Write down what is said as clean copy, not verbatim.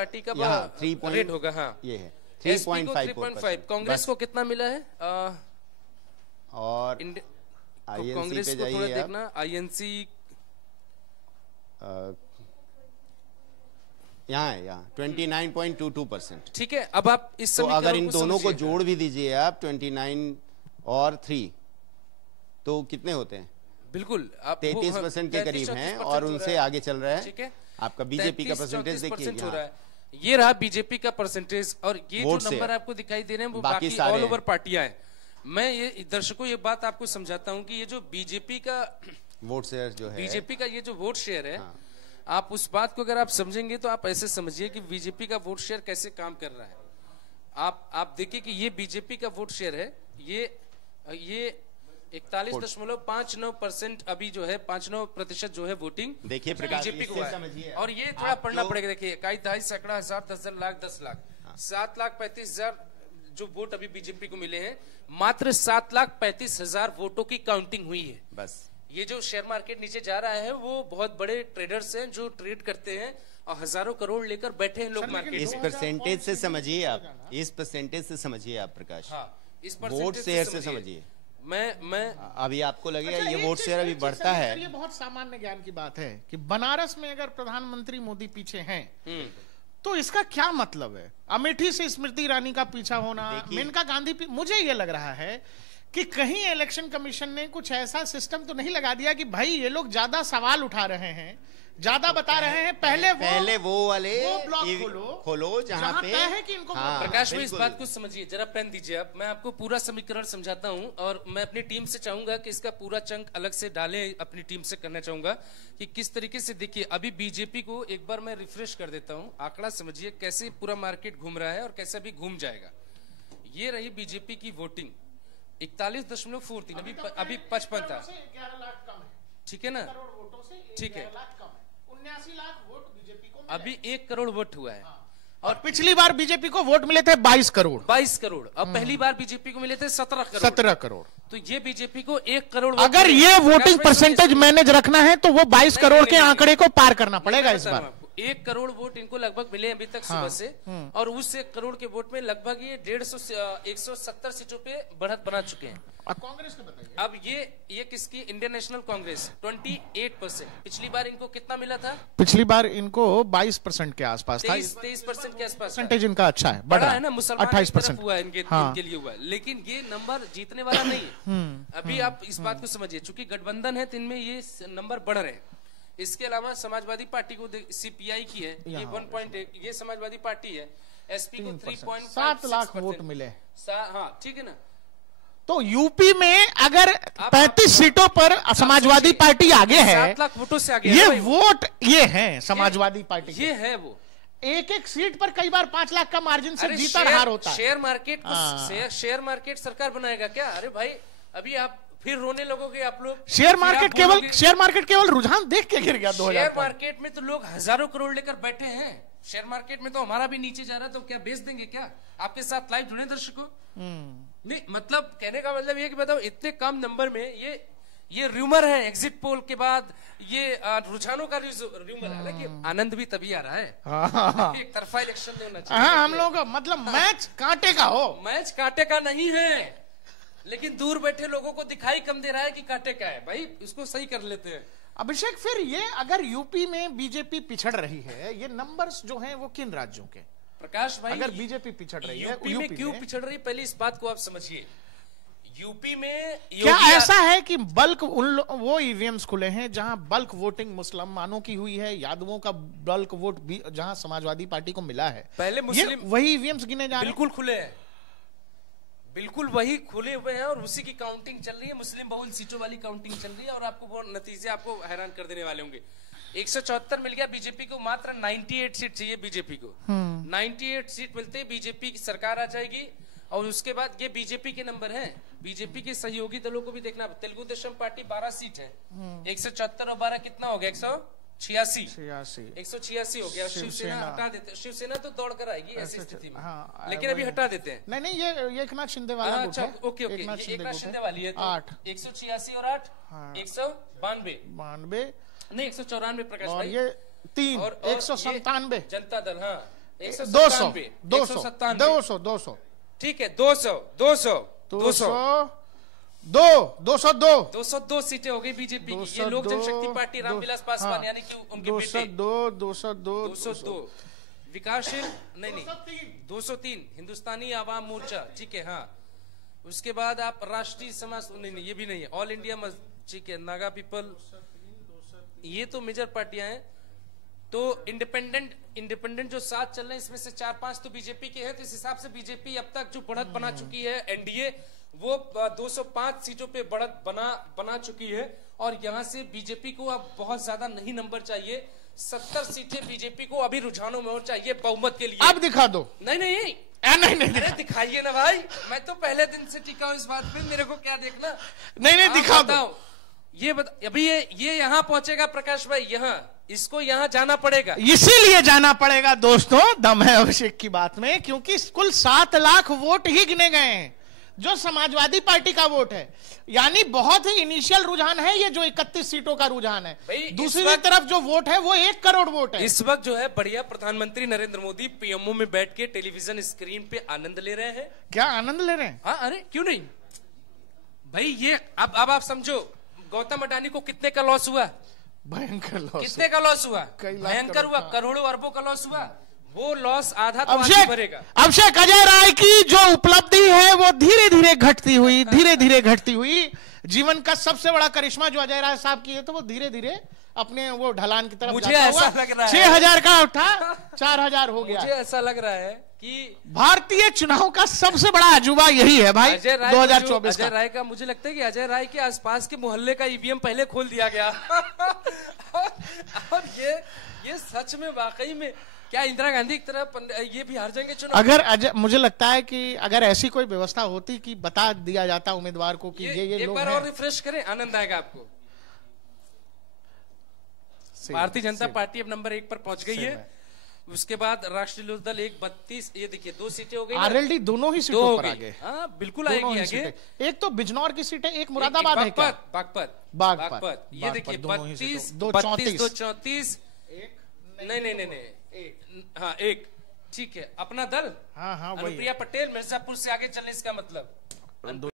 Party का 3 rate होगा। हाँ, ये है 3.5। कांग्रेस को कितना मिला है? और कांग्रेस को थोड़ा देखना, आईएनसी यहाँ है, यहाँ 29.22%। ठीक है। अब आप इस तो अगर इन दोनों को जोड़ भी दीजिए आप 29 और 3 तो कितने होते हैं? बिल्कुल 33% के करीब हैं और उनसे आगे चल रहा है। ठीक है, आपका बीजेपी का परसेंटेज देखिए, ये रहा बीजेपी का परसेंटेज। और ये जो नंबर आपको दिखाई दे रहे हैं वो बाकी ऑल ओवर पार्टियां हैं। मैं ये दर्शकों ये बात आपको समझाता हूं कि ये जो बीजेपी का वोट शेयर जो है, बीजेपी का ये जो वोट शेयर है, आप उस बात को अगर आप समझेंगे तो आप ऐसे समझिए कि बीजेपी का वोट शेयर कैसे काम कर रहा है। आप देखिए कि ये बीजेपी का वोट शेयर है, ये 41.59% अभी जो है 59% जो है वोटिंग देखिए बीजेपी को है। और ये थोड़ा पढ़ना पड़ेगा। देखिए 21 सैकड़ा हजार 10 लाख 10 लाख 7,35,000 जो वोट अभी बीजेपी को मिले हैं। मात्र 7,35,000 वोटों की काउंटिंग हुई है बस। ये जो शेयर मार्केट नीचे जा रहा है वो बहुत बड़े ट्रेडर्स हैं जो ट्रेड करते हैं और हजारों करोड़ लेकर बैठे हैं लोग मार्केट। इस परसेंटेज से समझिए आप, इस परसेंटेज से समझिए आप प्रकाश। हाँ, इस वोट शेयर से समझिए। मैं अभी आपको लगेगा ये वोट शेयर अभी बढ़ता है। ये बहुत सामान्य ज्ञान की बात है कि बनारस में अगर प्रधानमंत्री मोदी पीछे हैं तो इसका क्या मतलब है? अमेठी से स्मृति ईरानी का पीछा होना, मेनका गांधी, मुझे ये लग रहा है कि कहीं इलेक्शन कमीशन ने कुछ ऐसा सिस्टम तो नहीं लगा दिया कि भाई ये लोग ज्यादा सवाल उठा रहे हैं, ज्यादा बता रहे हैं, पहले वो वाले ब्लॉक खोलो जहां पे है कि इनको। प्रकाश भाई इस बात को समझिए, जरा पेन दीजिए आप, मैं आपको पूरा समीकरण समझाता हूं। और मैं अपनी टीम से चाहूंगा कि इसका पूरा चंक अलग से डालें, अपनी टीम से करना चाहूंगा कि किस तरीके से। देखिए अभी बीजेपी को एक बार मैं रिफ्रेश कर देता हूं, आंकड़ा समझिए कैसे पूरा मार्केट घूम रहा है और कैसे भी घूम जाएगा। ये रही बीजेपी की वोटिंग 41.43, अभी 55 था। ठीक है ना? ठीक है, 79 लाख वोट बीजेपी को अभी 1 करोड़ वोट हुआ है। और पिछली बार बीजेपी को वोट मिले थे 22 करोड़। 22 करोड़। अब पहली बार बीजेपी को मिले थे 17 करोड़। तो ये बीजेपी को 1 करोड़। अगर ये वोटिंग परसेंटेज मैनेज रखना है तो वो 22 करोड़ के आंकड़े को पार करना पड़ेगा इस बार। 1 करोड़ वोट इनको लगभग मिले अभी तक सुबह से। और उस 1 करोड़ के वोट में लगभग ये 170 सीटों पे बढ़त बना चुके हैं। कांग्रेस के बताइए। अब ये किसकी? Indian national Congress 28%। पिछली बार इनको कितना मिला था? पिछली बार इनको 22% के आसपास था। 23% के आसपास। परसेंटेज इनका अच्छा है, बड़ा है ना, मुसलमान 28% हुआ है इनके लिए हुआ है। लेकिन ये नंबर जीतने वाला नहीं है। अभी आप इस बात को समझिए, चूंकि गठबंधन है तो इनमें ये नंबर बढ़ रहे हैं। इसके अलावा समाजवादी पार्टी को सीपीआई की है ये 1.1, ये समाजवादी पार्टी है। एसपी को 3.7 लाख वोट मिले। हाँ ठीक है ना? तो यूपी में अगर 35 सीटों पर समाजवादी पार्टी आगे है, 7 लाख वोटों से आगे ये वोट ये है समाजवादी पार्टी, ये है वो एक सीट पर कई बार 5 लाख का मार्जिन से जीता हार होता है। शेयर मार्केट सरकार बनाएगा क्या? अरे भाई अभी आप फिर रोने लगोगे आप लोग। शेयर मार्केट केवल रुझान देख के गिर गया। शेयर मार्केट में तो लोग हजारों करोड़ लेकर बैठे हैं। शेयर मार्केट में तो हमारा भी नीचे जा रहा है, तो क्या बेच देंगे क्या? आपके साथ लाइव जुड़े दर्शकों। नहीं मतलब कहने का मतलब ये कि बताओ इतने कम नंबर में ये रूमर है। एग्जिट पोल के बाद ये रुझानों का रूमर है कि आनंद भी तभी आ रहा है। एक तरफा इलेक्शन नहीं होना चाहिए। हम लोग मतलब मैच कांटे का हो। मैच कांटे का नहीं है, लेकिन दूर बैठे लोगों को दिखाई कम दे रहा है कि कांटे का है। भाई इसको सही कर लेते हैं। अभिषेक, फिर ये अगर यूपी में बीजेपी पिछड़ रही है, ये नंबर्स जो हैं वो किन राज्यों के? प्रकाश भाई अगर बीजेपी पिछड़ रही है, यूपी में क्यों पिछड़ रही है? पहले इस बात को आप समझिए। यूपी में क्या ऐसा है कि बल्क वो ईवीएम्स खुले हैं जहां बल्क वोटिंग मुसलमानों की हुई है, यादवों का बल्क वोट भी जहां समाजवादी पार्टी को मिला है, पहले मुस्लिम वही ईवीएम्स गिने जा रहे हैं? बिल्कुल खुले हैं, बिल्कुल वही खुले हुए हैं और उसी की काउंटिंग चल रही है। मुस्लिम बहुल सीटों वाली काउंटिंग चल रही है और आपको वो नतीजे आपको हैरान कर देने वाले होंगे। 174 मिल गया बीजेपी को, मात्र 98 सीट चाहिए बीजेपी को। 98 सीट मिलते ही बीजेपी की सरकार आ जाएगी। और उसके बाद ये बीजेपी के नंबर हैं। बीजेपी के सहयोगी दलों को भी देखना। तेलुगु देशम पार्टी 12 सीट है। 174 और 12 कितना हो गया? 186 186 हो गया। शिवसेना हटा देते। शिवसेना तो दौड़ कर आएगी ऐसी स्थिति में। लेकिन अभी हटा देते हैं। नहीं ये एकनाथ शिंदे वाला गुट है। ओके एकनाथ शिंदे वाली है। 8 186 और 8 192 नहीं 194 प्रकाश भाई। ये 3 197 जनता दल। हाँ 200 197 200 200 ठीक है 200 200 200 202 202 सीटें हो गई बीजेपी की। ये लोक जनशक्ति पार्टी रामविलास पासवान यानी कि उनके बेटे 202 विकासशील नहीं 203 हिंदुस्तानी आवाम मोर्चा ठीक है हाँ। उसके बाद आप राष्ट्रीय समाज नहीं ये भी नहीं है। ऑल इंडिया ठीक है नागा पीपल ये तो मेजर पार्टियां हैं। तो इंडिपेंडेंट जो साथ चल रहे हैं इसमें से 4-5 तो बीजेपी के हैं। तो इस हिसाब से बीजेपी अब तक जो बढ़त बना चुकी है एनडीए वो 205 सीटों पे बढ़त बना चुकी है। और यहाँ से बीजेपी को अब बहुत ज्यादा नहीं नंबर चाहिए। 70 सीटें बीजेपी को अभी रुझानों में और चाहिए बहुमत के लिए। अब दिखा दो। नहीं अरे दिखाइए ना भाई। मैं तो पहले दिन से टिका हूँ इस बात पे। मेरे को क्या देखना। नहीं दिखा दो। ये अभी ये यहाँ पहुंचेगा प्रकाश भाई यहाँ इसको यहाँ जाना पड़ेगा। इसीलिए जाना पड़ेगा दोस्तों दम है अभिषेक की बात में क्योंकि कुल 7 लाख वोट ही गिने गए हैं जो समाजवादी पार्टी का वोट है। यानी बहुत ही इनिशियल रुझान है ये जो 31 सीटों का रुझान है। दूसरी तरफ जो वोट है वो 1 करोड़ वोट है। इस वक्त जो है बढ़िया प्रधानमंत्री नरेंद्र मोदी पीएमओ में बैठ के टेलीविजन स्क्रीन पे आनंद ले रहे हैं। क्या आनंद ले रहे हैं? हाँ अरे क्यों नहीं भाई। ये अब आप समझो गौतम अडानी को कितने का लॉस हुआ? भयंकर लॉस। कितने का लॉस हुआ? भयंकर हुआ। करोड़ों अरबों का लॉस हुआ। वो लॉस आधा तो आगे भरेगा। अभिषेक अजय राय की जो उपलब्धि है वो धीरे धीरे घटती हुई जीवन का सबसे बड़ा करिश्मा जो अजय राय साहब की है तो वो धीरे धीरे अपने वो ढलान की तरफ मुझे ऐसा लग रहा है 6000 का था 4000 हो गया। मुझे ऐसा लग रहा है कि भारतीय चुनाव का सबसे बड़ा अजूबा यही है भाई 2024 अजय राय का। मुझे लगता है कि अजय राय के आसपास के मोहल्ले का ईवीएम पहले खोल दिया गया। और ये सच में वाकई में क्या इंदिरा गांधी की तरह ये भी हार जाएंगे चुनाव? अगर मुझे लगता है कि अगर ऐसी कोई व्यवस्था होती कि बता दिया जाता उम्मीदवार को कि ये एक लोग बार और रिफ्रेश करें आनंद आएगा आपको। भारतीय जनता पार्टी अब नंबर 1 पर पहुंच गई है। उसके बाद राष्ट्रीय लोक दल 132 ये देखिए 2 सीटें हो गई। आरएलडी दोनों ही सीटों पर आगे। हाँ बिल्कुल आएगी आगे। एक तो बिजनौर की सीट है एक मुरादाबाद है क्या? बागपत ये देखिए 32 234 नहीं हाँ 1 ठीक है। अपना दल हाँ अनुप्रिया पटेल मिर्जापुर से आगे चलने इसका मतलब